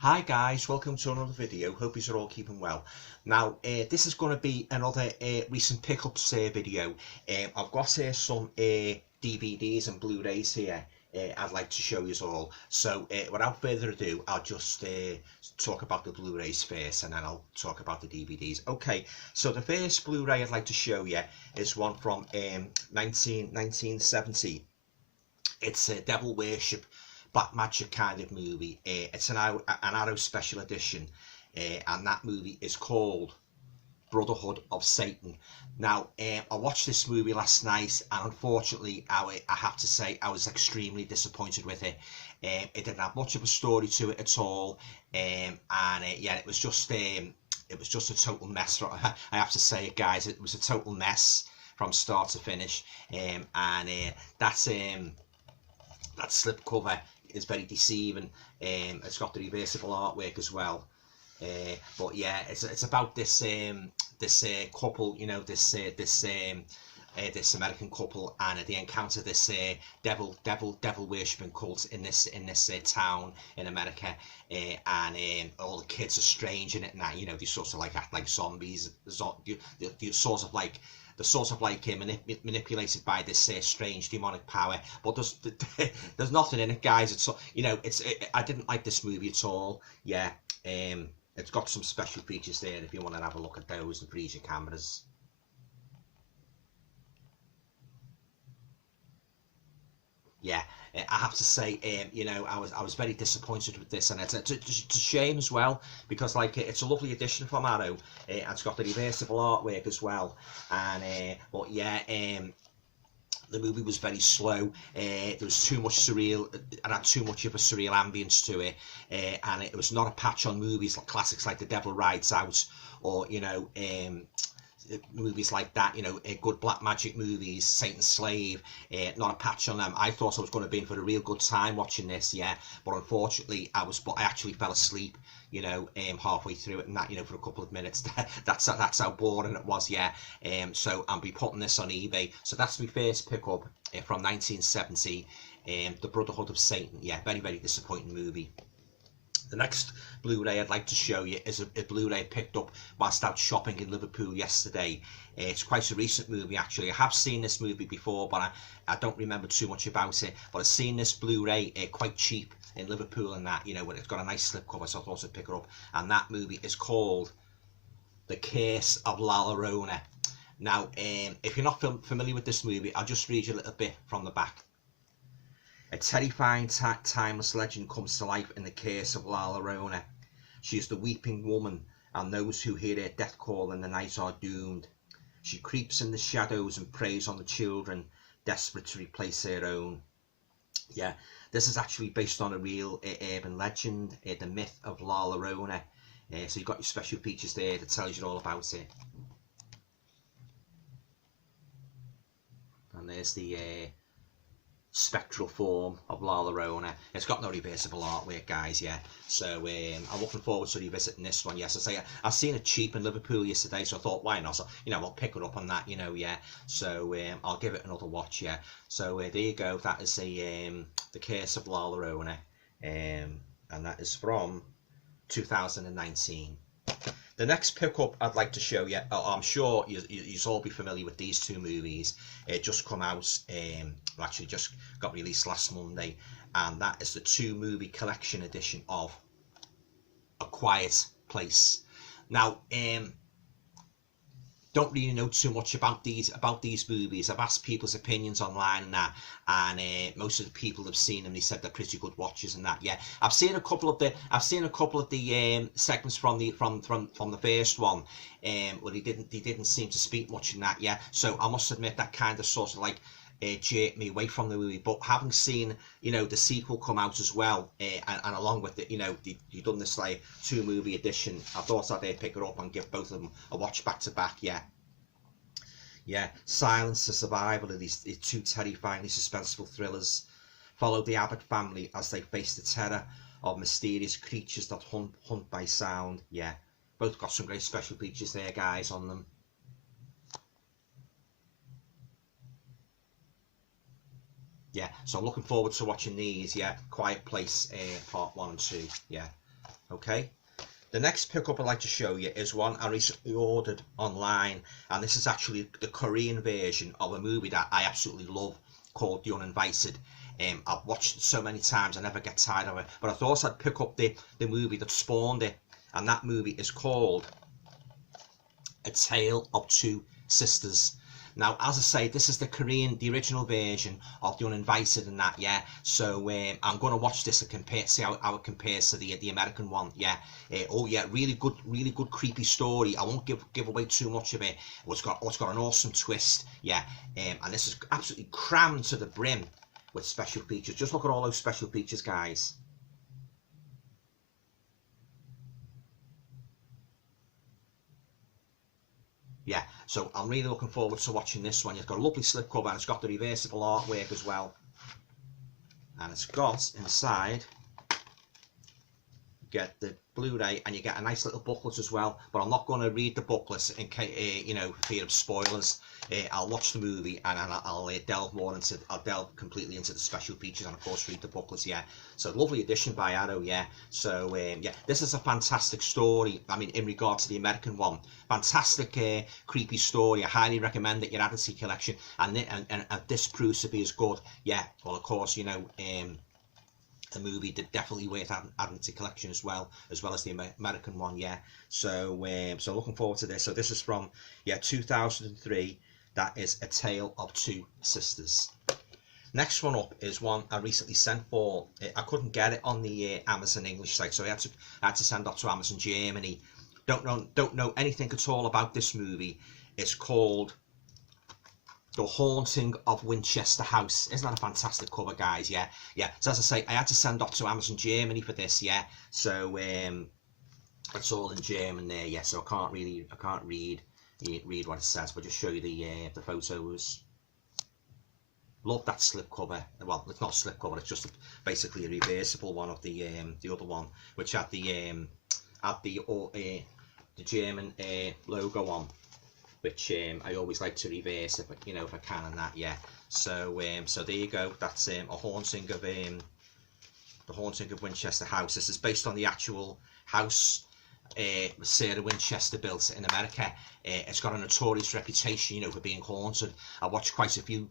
Hi guys, welcome to another video. Hope you're all keeping well. Now, this is going to be another recent pickups video. I've got some DVDs and Blu-rays here. I'd like to show you all. So, without further ado, I'll just talk about the Blu-rays first, and then I'll talk about the DVDs. Okay, so the first Blu-ray I'd like to show you is one from 1970. It's a Devil Worship, Black Magic kind of movie. It's an Arrow special edition, and that movie is called Brotherhood of Satan. Now, I watched this movie last night, and unfortunately, I have to say I was extremely disappointed with it. It didn't have much of a story to it at all, yeah, it was just a total mess. I have to say it, guys. It was a total mess from start to finish, that slipcover is very deceiving. It's got the reversible artwork as well. But yeah, it's about this couple, you know, this American couple, and they encounter this devil worshipping cult in this town in America, and all the kids are strange in it, and that, you know, they sort of like act like zombies. They're sort of like manipulated by this strange demonic power, but there's nothing in it, guys. It's, you know, I didn't like this movie at all. Yeah, it's got some special features there if you want to have a look at those and freeze your cameras. Yeah, I have to say, you know, I was very disappointed with this, and it's a shame as well, because like it's a lovely addition from Arrow, and it's got the reversible artwork as well, and but yeah, the movie was very slow. There was too much surreal, and had too much of a surreal ambience to it, and it was not a patch on movies like classics like The Devil Rides Out, or, you know, movies like that, you know, good black magic movies, Satan's Slave, not a patch on them. I thought I was going to be in for a real good time watching this, yeah, but unfortunately I actually fell asleep, you know, halfway through it, and that, you know, for a couple of minutes. that's how boring it was, yeah. So I'll be putting this on eBay. So that's my first pickup from 1970, The Brotherhood of Satan. Yeah, very, very disappointing movie. The next Blu-ray I'd like to show you is a Blu-ray picked up whilst out shopping in Liverpool yesterday. It's quite a recent movie, actually. I have seen this movie before, but I don't remember too much about it. But I've seen this Blu-ray quite cheap in Liverpool, and that, you know, it's got a nice slipcover, so I thought I'd pick it up. And that movie is called The Case of La Larona. Now, if you're not familiar with this movie, I'll just read you a little bit from the back. A terrifying, timeless legend comes to life in the case of La Larona. She is the weeping woman, and those who hear her death call in the night are doomed. She creeps in the shadows and preys on the children, desperate to replace her own. Yeah, this is actually based on a real urban legend, the myth of La Larona. So you've got your special features there that tells you all about it. And there's the spectral form of La Larona. It's got no reversible artwork, guys, yeah. So I'm looking forward to revisiting this one. Yes, I say I've seen it cheap in Liverpool yesterday, so I thought, why not? So, you know, I'll pick it up on that, you know, yeah. So I'll give it another watch, yeah. So there you go. That is The Case of La Larona, and that is from 2019. The next pickup I'd like to show you, I'm sure you'll all be familiar with these two movies. It just come out, actually just got released last Monday, and that is the 2-movie collection edition of A Quiet Place. Now, don't really know too much about these movies. I've asked people's opinions online and that, and most of the people have seen them. They said they're pretty good watches and that. Yeah, I've seen a couple of the segments from the first one, where they didn't seem to speak much in that. Yeah, so I must admit that kind of sort of like jerked me away from the movie. But having seen, you know, the sequel come out as well, and along with it, you know, you've done this like 2-movie edition, I thought I'd pick it up and give both of them a watch back to back. Yeah. Yeah, silence, the survival of these 2 terrifyingly suspenseful thrillers follow the Abbott family as they face the terror of mysterious creatures that hunt by sound. Yeah, both got some great special features there, guys, on them. Yeah, so I'm looking forward to watching these. Yeah, Quiet Place part 1 and 2. Yeah. Okay. The next pickup I'd like to show you is one I recently ordered online, and this is actually the Korean version of a movie that I absolutely love called The Uninvited. I've watched it so many times I never get tired of it, but I thought I'd pick up the movie that spawned it, and that movie is called A Tale of Two Sisters. Now, as I say, this is the original version of The Uninvited and that, yeah. So I'm going to watch this and see how it compares to the American one, yeah. Oh yeah, really good creepy story. I won't give away too much of it. It's got an awesome twist, yeah. And this is absolutely crammed to the brim with special features. Just look at all those special features, guys. Yeah, so I'm really looking forward to watching this one. It's got a lovely slipcover and it's got the reversible artwork as well. And it's got inside, you get the Blu-ray and you get a nice little booklet as well. But I'm not going to read the booklet in case, you know, fear of spoilers. I'll watch the movie and I'll delve completely into the special features and of course read the booklets, yeah. So lovely edition by Arrow, yeah. So yeah, this is a fantastic story. I mean, in regard to the American one, fantastic creepy story. I highly recommend it, your add to collection, and this proves to be as good, yeah. Well, of course, you know, the movie definitely worth adding to collection as well as the American one, yeah. So so looking forward to this. So this is from 2003. That is A Tale of Two Sisters. Next one up is one I recently sent for. I couldn't get it on the Amazon English site, so I had to send it to Amazon Germany. Don't know anything at all about this movie. It's called The Haunting of Winchester House. Isn't that a fantastic cover, guys? Yeah. So as I say, I had to send off to Amazon Germany for this, yeah. So it's all in German there, yeah. So I can't read what it says, but just show you the photos. Love that slip cover. Well, it's not slip cover. It's just basically a reversible one of the other one, which had the German logo on, which I always like to reverse if I can and that, yeah. So so there you go. That's a haunting of the Haunting of Winchester House. This is based on the actual house Sarah Winchester built in America. It's got a notorious reputation, for being haunted. I watched quite a few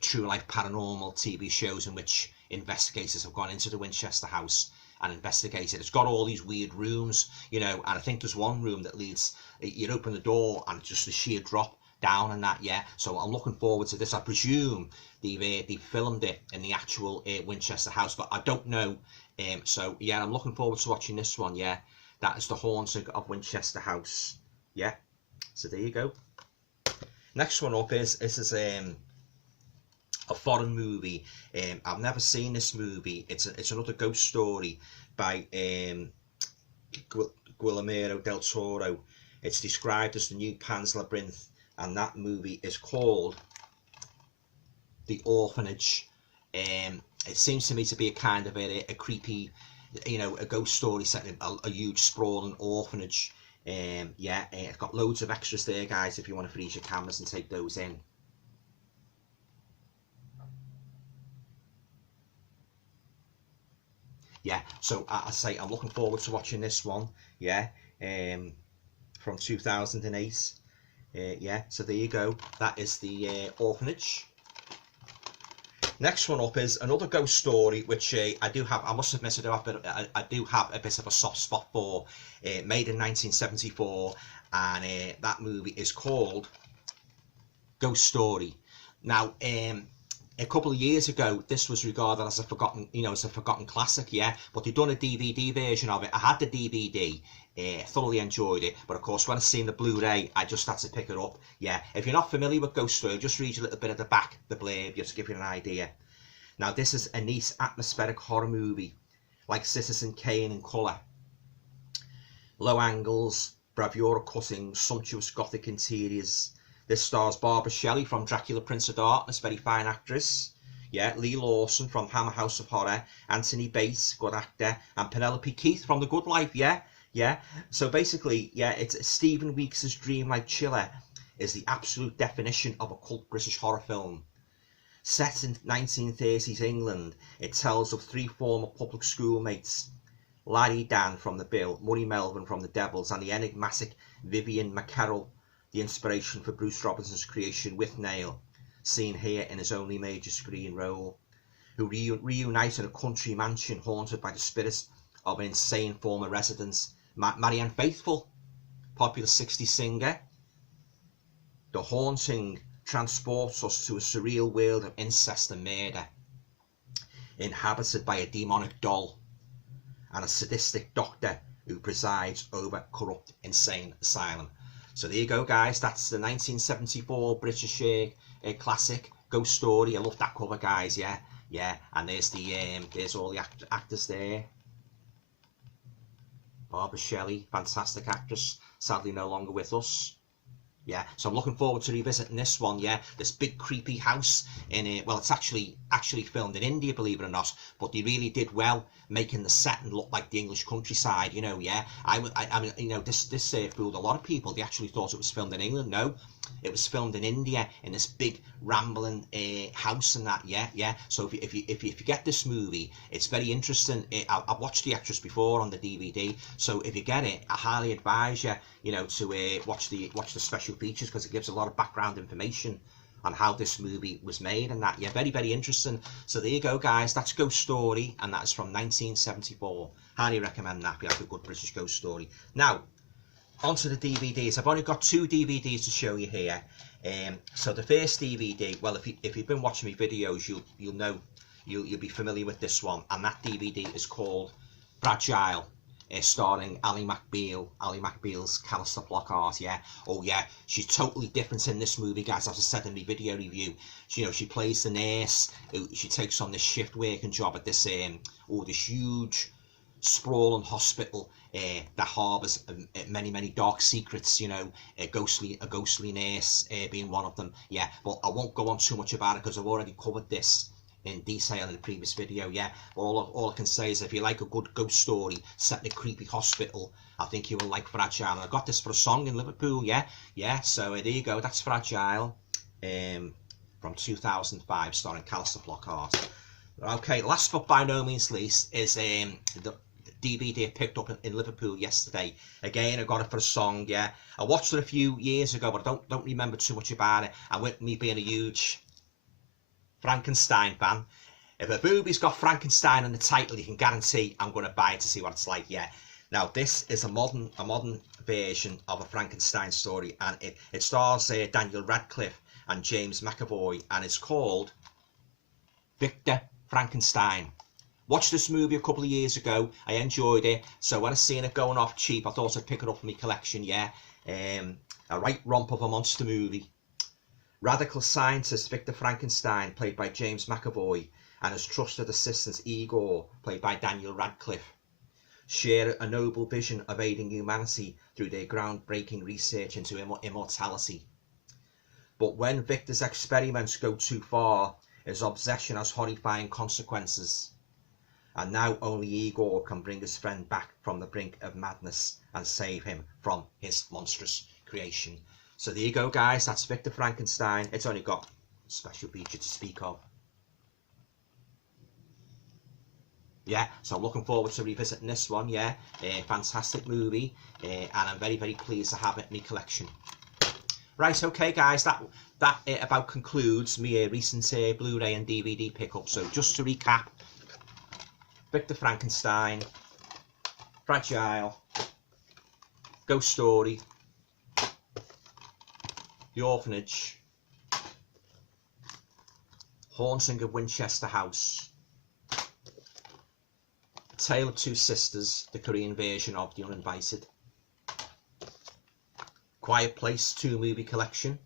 true life paranormal TV shows in which investigators have gone into the Winchester house and investigated. It's got all these weird rooms, and I think there's one room that leads, you open the door and it's just a sheer drop down and that, yeah. So I'm looking forward to this. I presume they filmed it in the actual Winchester house, but I don't know. So yeah, I'm looking forward to watching this one, yeah. That is The Haunting of Winchester House, yeah. So there you go. Next one up is a foreign movie. I've never seen this movie. It's another ghost story by Guillermo del Toro. It's described as the new Pan's Labyrinth, and that movie is called The Orphanage. It seems to me to be a kind of a creepy, a ghost story set in a huge sprawling orphanage. Yeah, it's got loads of extras there, guys, if you want to freeze your cameras and take those in. Yeah, so I say I'm looking forward to watching this one, yeah, from 2008. Yeah, so there you go. That is The Orphanage. Next one up is another ghost story, which I must admit, I do have a bit of a soft spot for. Made in 1974, and that movie is called Ghost Story. Now, a couple of years ago, this was regarded as a forgotten classic, yeah. But they've done a DVD version of it. I had the DVD, thoroughly enjoyed it. But of course, when I seen the Blu-ray, I just had to pick it up, yeah. If you're not familiar with Ghost Story, just read a little bit at the back, the blurb, just to give you an idea. Now, this is a nice atmospheric horror movie, like Citizen Kane in colour. Low angles, bravura cuttings, sumptuous gothic interiors. This stars Barbara Shelley from Dracula Prince of Darkness, very fine actress. Yeah, Lee Lawson from Hammer House of Horror, Anthony Bates, good actor, and Penelope Keith from The Good Life, yeah. So basically, yeah, it's Stephen Weeks' dreamlike chiller is the absolute definition of a cult British horror film. Set in 1930s England, it tells of three former public schoolmates, Larry Dan from The Bill, Murray Melvin from The Devils, and the enigmatic Vivian McCarroll, the inspiration for Bruce Robinson's creation with Nail, seen here in his only major screen role, who reunite in a country mansion haunted by the spirits of an insane former resident, Marianne Faithfull, popular 60s singer. The haunting transports us to a surreal world of incest and murder, inhabited by a demonic doll and a sadistic doctor who presides over corrupt insane asylum. So there you go, guys. That's the 1974 British classic Ghost Story. I love that cover, guys. Yeah. And there's all the actors there. Barbara Shelley, fantastic actress, sadly no longer with us. Yeah, so I'm looking forward to revisiting this one. Yeah, this big creepy house in it. Well, it's actually filmed in India, believe it or not, but they really did well making the setting look like the English countryside. You know, yeah. I mean, you know, this fooled a lot of people. They actually thought it was filmed in England. No, it was filmed in India in this big rambling house and that. Yeah. So if you get this movie, it's very interesting. I've watched the extras before on the DVD, so if you get it, I highly advise you, you know, to watch the special features, because it gives a lot of background information on how this movie was made and that. Yeah, very, very interesting. So there you go, guys. That's Ghost Story, and that's from 1974. Highly recommend that if you like a good British ghost story. Now, onto the DVDs. I've only got 2 DVDs to show you here. So the first DVD, well, if you've been watching my videos, you'll know, you'll be familiar with this one, and that DVD is called Fragile. Starring Ally McBeal's Callister Flockhart. Yeah, oh yeah, she's totally different in this movie, guys. As I said in my video review, she plays the nurse. She takes on this shift working job at this this huge sprawling hospital that harbours many dark secrets. You know, a ghostly nurse being one of them. Yeah, but I won't go on too much about it because I've already covered this in detail in the previous video. Yeah, but all I can say is if you like a good ghost story set in a creepy hospital, I think you will like Fragile. And I got this for a song in Liverpool. Yeah. So there you go. That's Fragile, from 2005, starring Callister Flockhart. Okay, last but by no means least is the DVD I picked up in Liverpool yesterday. Again, I got it for a song. Yeah, I watched it a few years ago, but I don't remember too much about it. And with me being a huge Frankenstein fan, if a movie's got Frankenstein in the title, you can guarantee I'm going to buy it to see what it's like. Yeah. Now this is a modern version of a Frankenstein story, and it stars Daniel Radcliffe and James McAvoy, and it's called Victor Frankenstein. Watched this movie a couple of years ago. I enjoyed it, so when I seen it going off cheap, I thought I'd pick it up for my collection. Yeah. A right romp of a monster movie. Radical scientist Victor Frankenstein, played by James McAvoy, and his trusted assistant Igor, played by Daniel Radcliffe, share a noble vision of aiding humanity through their groundbreaking research into immortality. But when Victor's experiments go too far, his obsession has horrifying consequences, and now only Igor can bring his friend back from the brink of madness and save him from his monstrous creation. So there you go, guys. That's Victor Frankenstein. It's only got a special feature to speak of. Yeah, so I'm looking forward to revisiting this one. Yeah, fantastic movie, and I'm very, very pleased to have it in my collection. Right, okay, guys. That about concludes my recent Blu-ray and DVD pickup. So just to recap: Victor Frankenstein, Fragile, Ghost Story, The Orphanage, Haunting of Winchester House, A Tale of Two Sisters, the Korean version of The Uninvited, Quiet Place 2 movie collection,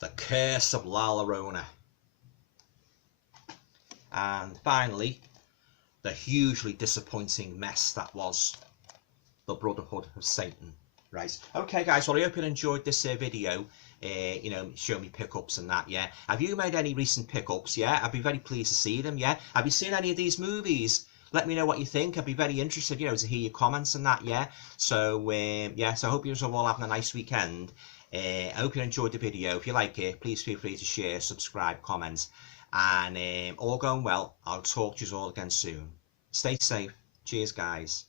The Case of La Larona, and finally, the hugely disappointing mess that was The Brotherhood of Satan. Right, okay, guys, well, I hope you enjoyed this video, show me pickups and that. Yeah, have you made any recent pickups? Yeah, I'd be very pleased to see them. Yeah, have you seen any of these movies? Let me know what you think. I'd be very interested, to hear your comments and that. Yeah, so so I hope you're all having a nice weekend. I hope you enjoyed the video. If you like it, please feel free to share, subscribe, comment, and all going well. I'll talk to you all again soon. Stay safe. Cheers, guys.